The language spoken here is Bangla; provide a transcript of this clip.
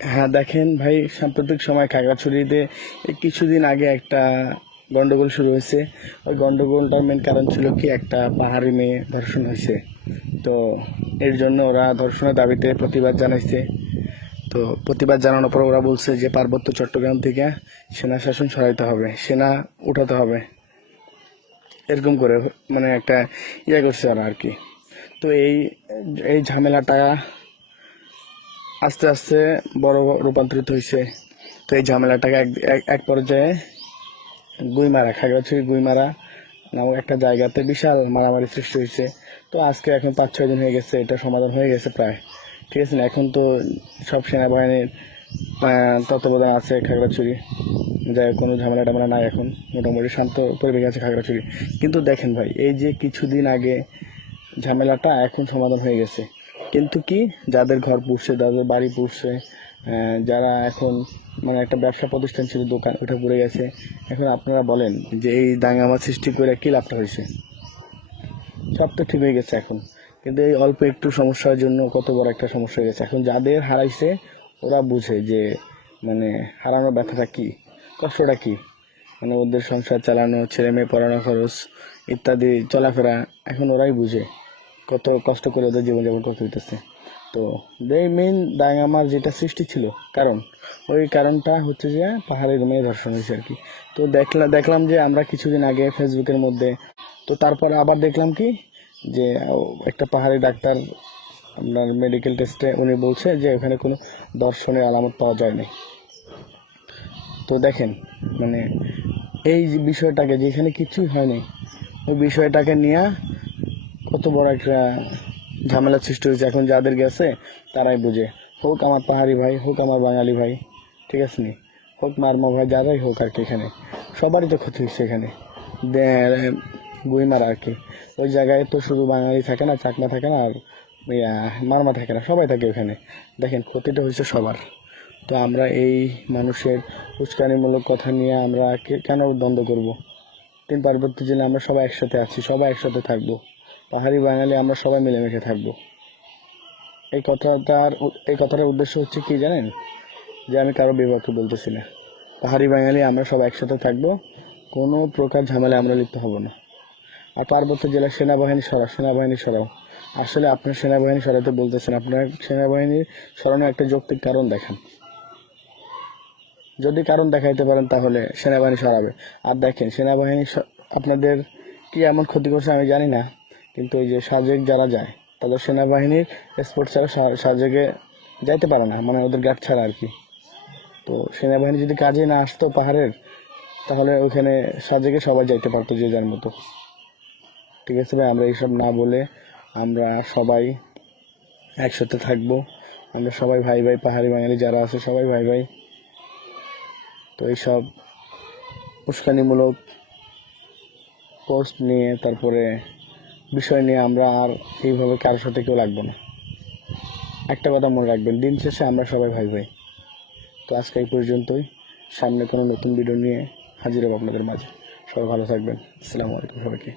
হ্যাঁ দেখেন ভাই, সাম্প্রতিক সময় খাগড়াছড়িতে এই কিছুদিন আগে একটা গন্ডগোল শুরু হয়েছে। ওই গন্ডগোলটার মেন কারণ ছিল কি, একটা পাহাড়ি মেয়ে ধর্ষণ হয়েছে। তো এর জন্য ওরা ধর্ষণের দাবিতে প্রতিবাদ জানাইছে। তো প্রতিবাদ জানানোর পর ওরা বলছে যে পার্বত্য চট্টগ্রাম থেকে সেনা শাসন সরাইতে হবে, সেনা উঠাতে হবে, এরকম করে মানে একটা করছে ওরা আর কি। তো এই এই ঝামেলাটা আস্তে আস্তে বড় রূপান্তরিত হয়েছে। তো এই ঝামেলাটাকে এক এক- এক পর্যায়ে গুইমারা, খাগড়াছড়ি গুইমারা নামক একটা জায়গাতে বিশাল মারামারি সৃষ্টি হয়েছে। তো আজকে এখন 5-6 দিন হয়ে গেছে, এটা সমাধান হয়ে গেছে প্রায়। ঠিক আছে না, এখন তো সব সেনাবাহিনীর তত্ত্বাবধান আছে খাগড়াছড়ি, যাই হোক, কোনো ঝামেলা টামেলা নাই এখন, মোটামুটি শান্ত পরিবেশ আছে খাগড়াছড়ি। কিন্তু দেখেন ভাই, এই যে কিছুদিন আগে ঝামেলাটা এখন সমাধান হয়ে গেছে, কিন্তু কি, যাদের ঘর পুড়ছে, যাদের বাড়ি পুড়ছে, যারা এখন মানে একটা ব্যবসা প্রতিষ্ঠান ছিল, দোকান, ওটা পড়ে গেছে। এখন আপনারা বলেন যে এই দাঙ্গামা সৃষ্টি করে কি লাভটা হয়েছে? সব তো ঠিক হয়ে গেছে এখন, কিন্তু এই অল্প একটু সমস্যার জন্য কত বড় একটা সমস্যা হয়ে গেছে। এখন যাদের হারাইছে ওরা বুঝে যে মানে হারানোর ব্যথাটা কি, কষ্টটা কি। মানে ওদের সংসার চালানো, ছেলে মেয়ে পড়ানো খরচ ইত্যাদি চলাফেরা, এখন ওরাই বুঝে কত কষ্ট করে ওদের জীবনযাপন করতে হইতেছে। তো মেইন দাঙ্গামার যেটা সৃষ্টি ছিল কারণ, ওই কারণটা হচ্ছে যে পাহাড়ের মেয়ে ধর্ষণ হয়েছে আর কি। তো দেখলাম যে আমরা কিছুদিন আগে ফেসবুকের মধ্যে, তো তারপরে আবার দেখলাম কি, যে একটা পাহাড়ি ডাক্তার আপনার মেডিকেল টেস্টে উনি বলছে যে ওখানে কোনো দর্শনের আলামত পাওয়া যায়নি। তো দেখেন মানে এই যে বিষয়টাকে, যেখানে কিছুই হয়নি, ওই বিষয়টাকে নিয়ে কত বড় একটা ঝামেলা সৃষ্টি হয়েছে। এখন যাদের গেছে তারাই বুঝে, হোক আমার পাহাড়ি ভাই, হোক আমার বাঙালি ভাই, ঠিক আছে নি, হোক মারমা ভাই, যারাই হোক আর কি, এখানে সবারই তো ক্ষতি হচ্ছে। এখানে গুইমারা আর কি, ওই জায়গায় তো শুধু বাঙালি থাকে না, চাকমা থাকে না, আর মারমা থাকে না, সবাই থাকে ওখানে। দেখেন ক্ষতিটা হয়েছে সবার। তো আমরা এই মানুষের উস্কানিমূলক কথা নিয়ে আমরা কেন দ্বন্দ্ব করব? পার্বত্য জেলে আমরা সবাই একসাথে আছি, সবাই একসাথে থাকবো, পাহাড়ি বাঙালি আমরা সবাই মিলেমিশে থাকবো। এই কথাটার উদ্দেশ্য হচ্ছে কি জানেন, যে আমি কারো বিপক্ষে বলতেছি না। পাহাড়ি বাঙালি আমরা সবাই একসাথে থাকবো, কোনো প্রকার ঝামেলা আমরা লিপ্ত হব না। আর পার্বত্য জেলার সেনাবাহিনী সরাও। আসলে আপনার সেনাবাহিনী সরাতে বলতেছেন, আপনার সেনাবাহিনীর সরানোর একটা যৌক্তিক কারণ দেখান। যদি কারণ দেখাইতে পারেন তাহলে সেনাবাহিনী সরাবে। আর দেখেন সেনাবাহিনী আপনাদের কি এমন ক্ষতি করছে আমি জানি না, কিন্তু ওই যে সাজেক যারা যায়, তাদের সেনাবাহিনীর স্পোর্ট ছাড়া সাজেকে যাইতে পারে না, মানে ওদের গার্ড ছাড়া আর কি। তো সেনাবাহিনী যদি কাজে না আসতো পাহাড়ের, তাহলে ওখানে সাজেকে সবাই যাইতে পারতো যে যার মতো। ঠিক আছে ভাই, আমরা এইসব না বলে আমরা সবাই একসাথে থাকবো। আমরা সবাই ভাই ভাই, পাহাড়ি বাঙালি যারা আছে সবাই ভাই ভাই। তো এইসব উস্কানিমূলক পোস্ট নিয়ে, তারপরে বিষয় নিয়ে আমরা আর এইভাবে কারোর সাথে কেউ লাগবো না। একটা কথা মনে রাখবেন, দিন শেষে আমরা সবাই ভাই ভাই। তো আজকে এই পর্যন্তই, সামনে কোনো নতুন ভিডিও নিয়ে হাজির হবো আপনাদের মাঝে। সবাই ভালো থাকবেন। আসসালামু আলাইকুম সবাইকে।